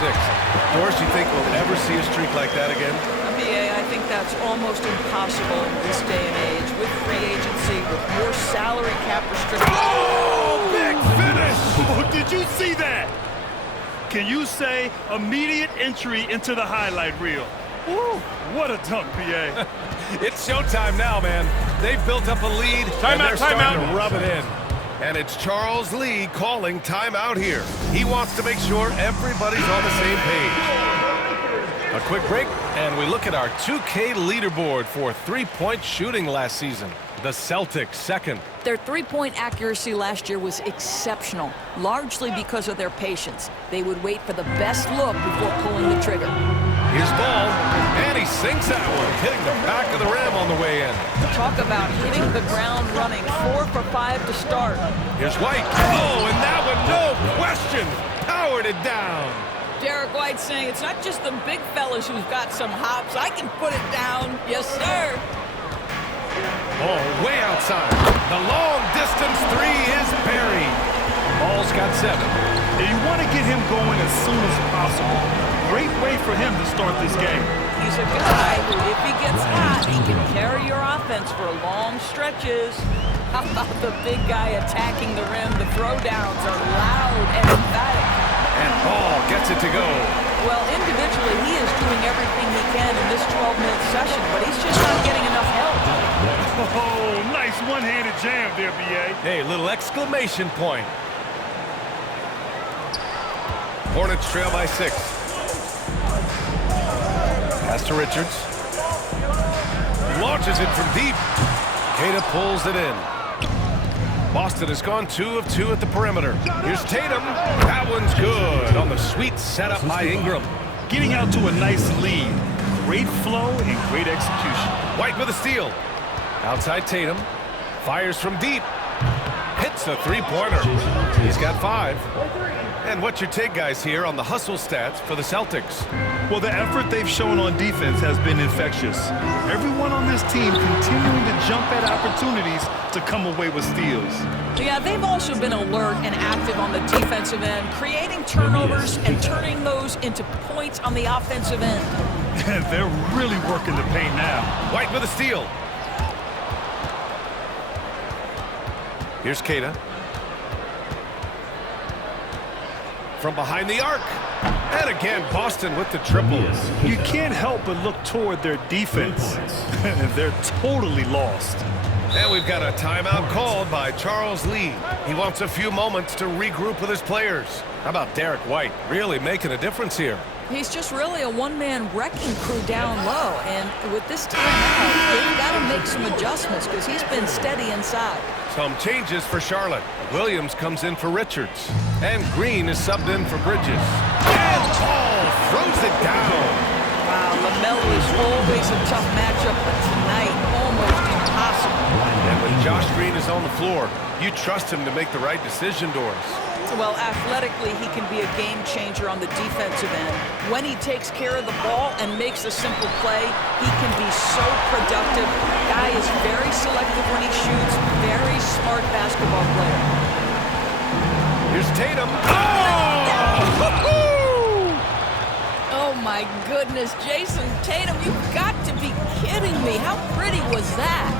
6. Doris, you think we'll ever see a streak like that again? BA, I think that's almost impossible in this day and age with free agency, with more salary cap restrictions. Oh, big finish! Oh, did you see that? Can you say immediate entry into the highlight reel? Woo, what a dunk, BA. It's showtime now, man. They've built up a lead, and they're starting to rub it in. And it's Charles Lee calling timeout here. He wants to make sure everybody's on the same page. A quick break, and we look at our 2K leaderboard for three-point shooting last season. The Celtics second. Their three-point accuracy last year was exceptional, largely because of their patience. They would wait for the best look before pulling the trigger. Here's Ball, and he sinks that one, hitting the back of the rim on the way in. Talk about hitting the ground running, 4 for 5 to start. Here's White. Oh, and that one, no question, powered it down. Derek White saying it's not just the big fellas who've got some hops. I can put it down. Yes, sir. Oh, way outside. The long distance three is buried. Ball's got 7. And you want to get him going as soon as possible. Great way for him to start this game. He's a guy who, if he gets hot, he can carry your offense for long stretches. How about the big guy attacking the rim? The throwdowns are loud and emphatic. And Ball gets it to go. Well, individually, he is doing everything he can in this 12-minute session, but he's just not getting enough help. Oh, nice one-handed jam there, B.A. Hey, little exclamation point. Hornets trail by 6. Pass to Richards. Launches it from deep. Queta pulls it in. Boston has gone 2 of 2 at the perimeter. Here's Tatum. That one's good on the sweet setup by Ingram. Getting out to a nice lead. Great flow and great execution. White with a steal. Outside Tatum. Fires from deep. Hits a three-pointer. He's got 5. And what's your take, guys, here on the hustle stats for the Celtics? Well, the effort they've shown on defense has been infectious. Everyone on this team continuing to jump at opportunities to come away with steals. Yeah, they've also been alert and active on the defensive end, creating turnovers and turning those into points on the offensive end. They're really working the paint now. White with a steal. Here's Queta. From behind the arc. And again, Boston with the triple. You can't help but look toward their defense. They're totally lost. And we've got a timeout called by Charles Lee. He wants a few moments to regroup with his players. How about Derek White? Really making a difference here. He's just really a one-man wrecking crew down low. And with this timeout, they've got to make some adjustments because he's been steady inside. Some changes for Charlotte. Williams comes in for Richards. And Green is subbed in for Bridges. And Paul throws it down. Wow, LaMelo is always a tough matchup, but tonight, almost impossible. And when Josh Green is on the floor, you trust him to make the right decision, Doris. Well, athletically, he can be a game changer on the defensive end. When he takes care of the ball and makes a simple play, he can be so productive. Guy is very selective when he shoots, very smart basketball player. Here's Tatum. Oh, my goodness, Jason Tatum, you've got to be kidding me. How pretty was that?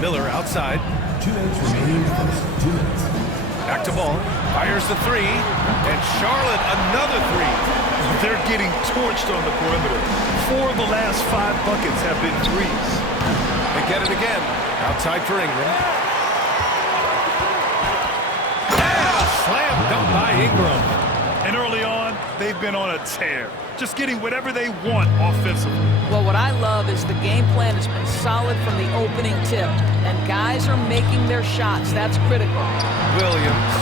Miller outside. 2 minutes remaining. 2 minutes. Back to Ball. Fires the 3. And Charlotte another 3. They're getting torched on the perimeter. 4 of the last 5 buckets have been threes. They get it again. Outside for Ingram. And a slam dunk by Ingram. And early on, they've been on a tear. Just getting whatever they want offensively. Well, what I love is the game plan has been solid from the opening tip. And guys are making their shots. That's critical. Williams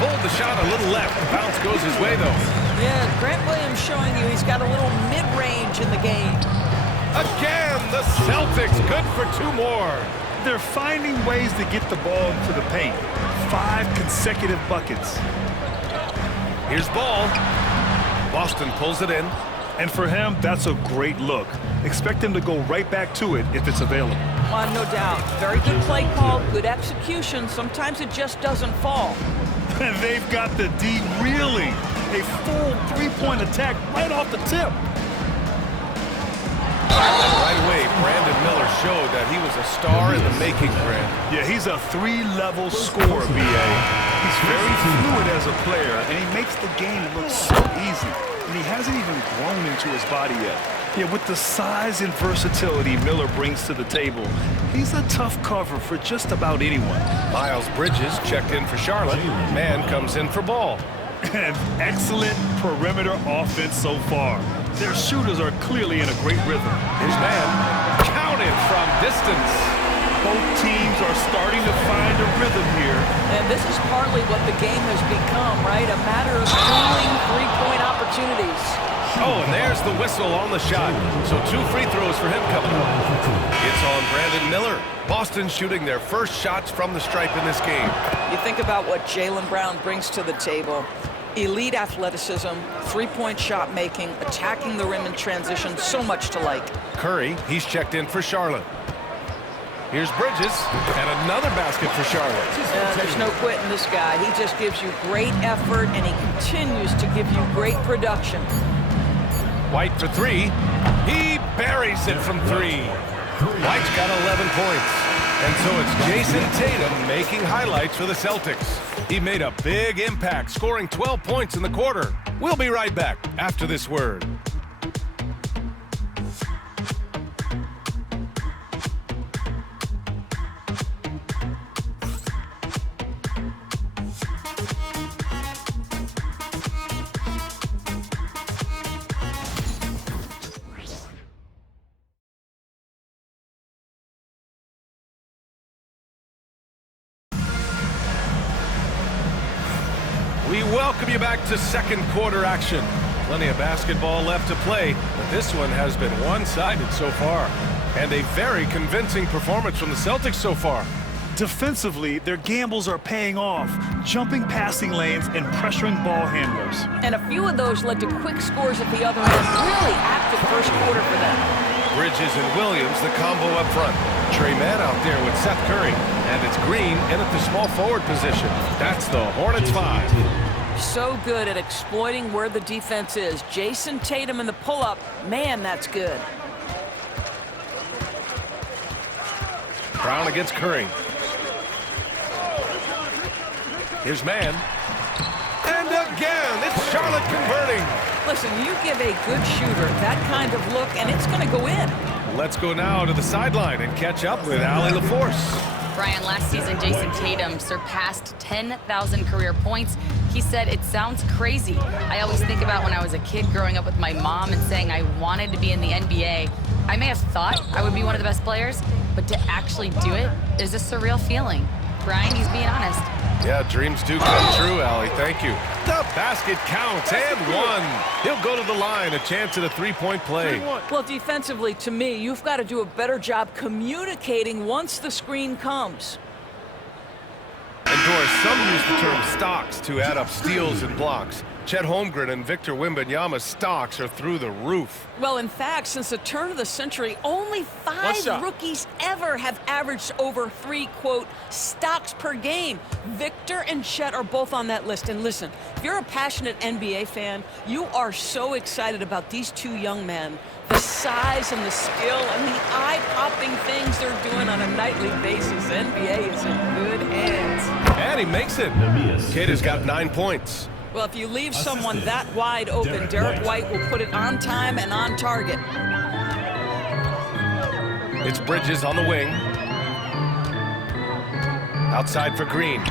pulled the shot a little left. The bounce goes his way, though. Yeah, Grant Williams showing you he's got a little mid-range in the game. Again, the Celtics good for 2 more. They're finding ways to get the ball into the paint. 5 consecutive buckets. Here's Ball. Boston pulls it in. And for him, that's a great look. Expect him to go right back to it if it's available. No doubt. Very good play call, good execution. Sometimes it just doesn't fall. They've got the D reeling. A full three-point attack right off the tip. Right away, Brandon Miller showed that he was a star in the making, Grant. Yeah, he's a three-level scorer, B.A. He's very fluid as a player, and he makes the game look so easy. And he hasn't even grown into his body yet. Yeah, with the size and versatility Miller brings to the table, he's a tough cover for just about anyone. Miles Bridges checked in for Charlotte. Man comes in for Ball. An excellent perimeter offense so far. Their shooters are clearly in a great rhythm. His man counted from distance. Both teams are starting to find a rhythm here. And this is partly what the game has become, right? A matter of dueling three-point opportunities. Oh, and there's the whistle on the shot. So 2 free throws for him coming up. It's on Brandon Miller. Boston shooting their first shots from the stripe in this game. You think about what Jaylen Brown brings to the table. Elite athleticism, three-point shot making, attacking the rim in transition, so much to like. Curry, he's checked in for Charlotte. Here's Bridges, and another basket for Charlotte. There's no quitting this guy. He just gives you great effort, and he continues to give you great production. White for 3. He buries it from 3. White's got 11 points. And so it's Jason Tatum making highlights for the Celtics. He made a big impact, scoring 12 points in the quarter. We'll be right back after this word. We welcome you back to second quarter action. Plenty of basketball left to play, but this one has been one-sided so far. And a very convincing performance from the Celtics so far. Defensively, their gambles are paying off, jumping passing lanes and pressuring ball handlers. And a few of those led to quick scores at the other end. Really active first quarter for them. Bridges and Williams, the combo up front. Trey Mann out there with Seth Curry. And it's Green in at the small forward position. That's the Hornets 5. So good at exploiting where the defense is. Jason Tatum in the pull-up. Man, that's good. Brown against Curry. Here's Mann. And again, it's Charlotte converting. Listen, you give a good shooter that kind of look, and it's going to go in. Let's go now to the sideline and catch up with Allie LaForce. Brian, last season, Jason Tatum surpassed 10,000 career points. He said, "It sounds crazy. I always think about when I was a kid growing up with my mom and saying I wanted to be in the NBA. I may have thought I would be one of the best players, but to actually do it is a surreal feeling." Brian, he's being honest. Yeah, dreams do come true, Allie. Thank you. The basket counts and one. He'll go to the line, a chance at a three-point play. Well, defensively, to me, you've got to do a better job communicating once the screen comes. And Doris, some use the term stocks to add up steals and blocks. Chet Holmgren and Victor Wembanyama's stocks are through the roof. Well, in fact, since the turn of the century, only 5 rookies ever have averaged over 3, quote, stocks per game. Victor and Chet are both on that list. And listen, if you're a passionate NBA fan, you are so excited about these two young men. The size and the skill and the eye-popping things they're doing on a nightly basis. The NBA is in good hands. And he makes it. Kid has got 9 points. Well, if you leave someone that wide open, Derek White will put it on time and on target. It's Bridges on the wing. Outside for Green.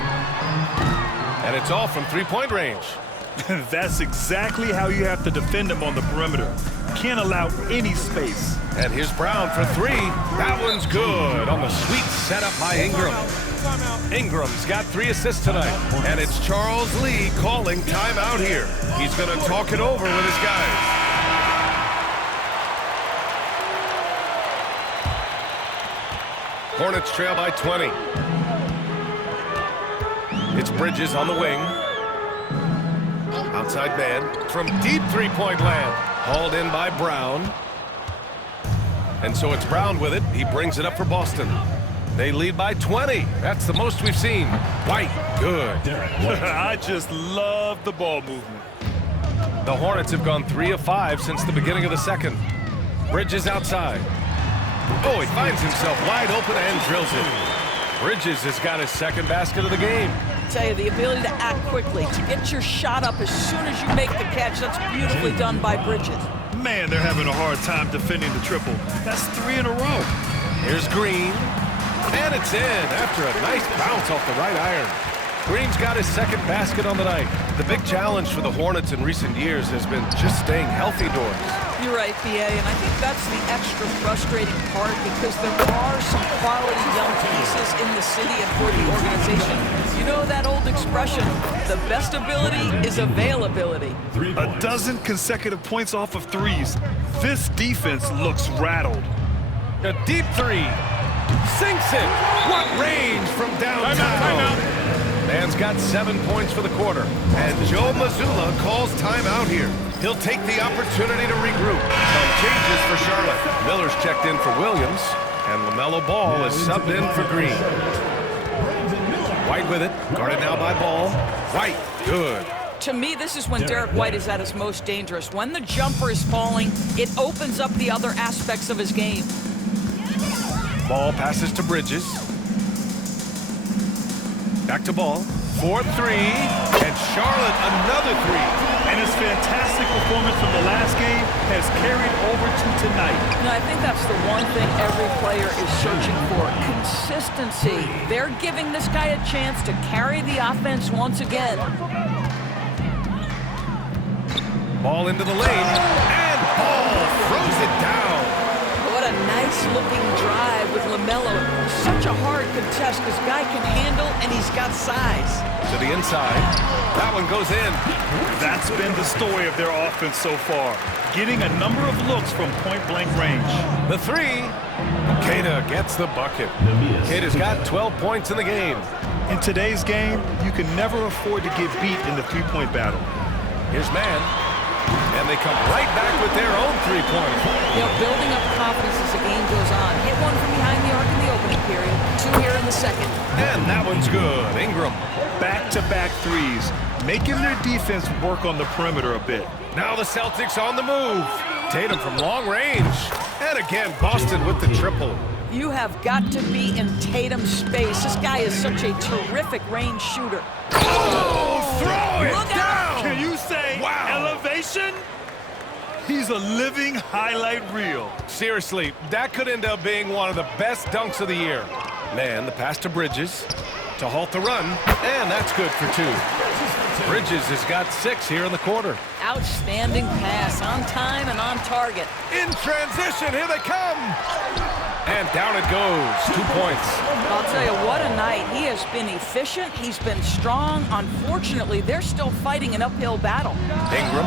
And it's all from three-point range. That's exactly how you have to defend him on the perimeter. Can't allow any space. And here's Brown for 3. That one's good on the sweet setup by Ingram. Ingram's got 3 assists tonight. And it's Charles Lee calling timeout here. He's going to talk it over with his guys. Hornets trail by 20. It's Bridges on the wing. Outside man from deep three-point land. Hauled in by Brown. And so it's Brown with it. He brings it up for Boston. They lead by 20. That's the most we've seen. White, good. I just love the ball movement. The Hornets have gone 3 of 5 since the beginning of the second. Bridges outside. Oh, he finds himself wide open and drills it. Bridges has got his second basket of the game. I tell you, the ability to act quickly, to get your shot up as soon as you make the catch, that's beautifully done by Bridges. Man, they're having a hard time defending the triple. That's 3 in a row. Here's Green. And it's in after a nice bounce off the right iron. Green's got his second basket on the night. The big challenge for the Hornets in recent years has been just staying healthy doors. You're right, PA, and I think that's the extra frustrating part because there are some quality young pieces in the city and for the organization. You know that old expression, the best ability is availability. A dozen consecutive points off of threes. This defense looks rattled. A deep three. Sinks it. What range from downtown. Timeout. Man's got 7 points for the quarter. And Joe Mazzulla calls timeout here. He'll take the opportunity to regroup. Some changes for Charlotte. Miller's checked in for Williams. And LaMelo Ball is subbed in for Green. White with it. Guarded now by Ball. White. Good. To me, this is when Derek White is at his most dangerous. When the jumper is falling, it opens up the other aspects of his game. Ball passes to Bridges. Back to Ball. 4-3. And Charlotte another 3. And his fantastic performance from the last game has carried over to tonight. You know, I think that's the one thing every player is searching for. Consistency. They're giving this guy a chance to carry the offense once again. Ball into the lane. And Ball throws it down. What a nice-looking drive with LaMelo. Such a hard contest. This guy can handle, and he's got size. To the inside. That one goes in. That's been the story of their offense so far. Getting a number of looks from point-blank range. The 3. Queta gets the bucket. Queta's got 12 points in the game. In today's game, you can never afford to get beat in the three-point battle. Here's Man. And they come right back with their own three-pointer. You know, building up confidence as the game goes on. Hit one from behind the arc in the opening period. 2 here in the second. And that one's good. Ingram. Back-to-back threes, making their defense work on the perimeter a bit. Now the Celtics on the move. Tatum from long range. And again, Boston with the triple. You have got to be in Tatum's space. This guy is such a terrific range shooter. Oh, throw it Look down. out. Can you say elevation? He's a living highlight reel. Seriously, that could end up being one of the best dunks of the year. Man, the pass to Bridges to halt the run, and that's good for 2. Bridges has got 6 here in the quarter. Outstanding pass, on time and on target. In transition, here they come. And down it goes, 2 points. I'll tell you, what a night. He has been efficient. He's been strong. Unfortunately, they're still fighting an uphill battle. Ingram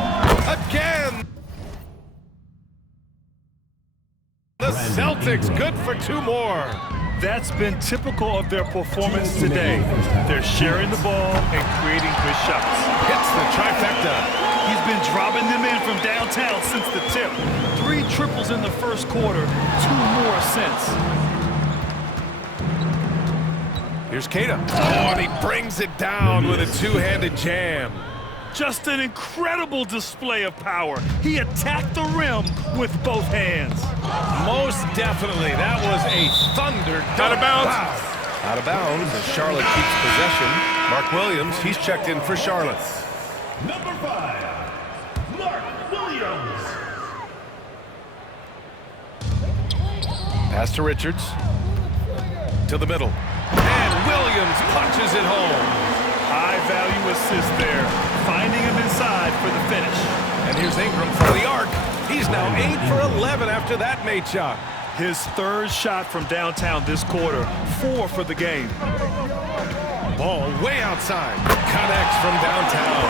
again. The Celtics good for 2 more. That's been typical of their performance today. They're sharing the ball and creating good shots. Hits the trifecta. He's been dropping them in from downtown since the tip. 3 triples in the first quarter, 2 more since. Here's Queta. Oh, and he brings it down with a 2-handed jam. Just an incredible display of power. He attacked the rim with both hands. Most definitely. That was a thunder dunk. Out of bounds. Wow. Out of bounds as Charlotte keeps possession. Mark Williams, he's checked in for Charlotte. Number 5, Mark Williams. Pass to Richards. To the middle. And Williams punches it home. High-value assist there. Finding him inside for the finish. And here's Ingram from the arc. He's now 8 for 11 after that made shot. His 3rd shot from downtown this quarter. 4 for the game. Ball way outside. Connects from downtown.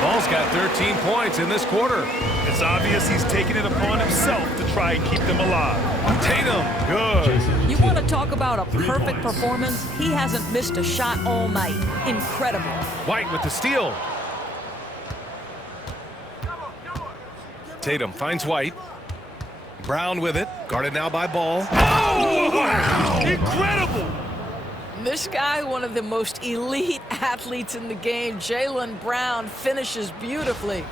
Ball's got 13 points in this quarter. It's obvious he's taking it upon himself to try and keep them alive. Tatum, good. You want to talk about a perfect performance? He hasn't missed a shot all night. Incredible. White with the steal. Tatum finds White. Brown with it. Guarded now by Ball. Oh, wow! Incredible! This guy, one of the most elite athletes in the game, Jaylen Brown, finishes beautifully.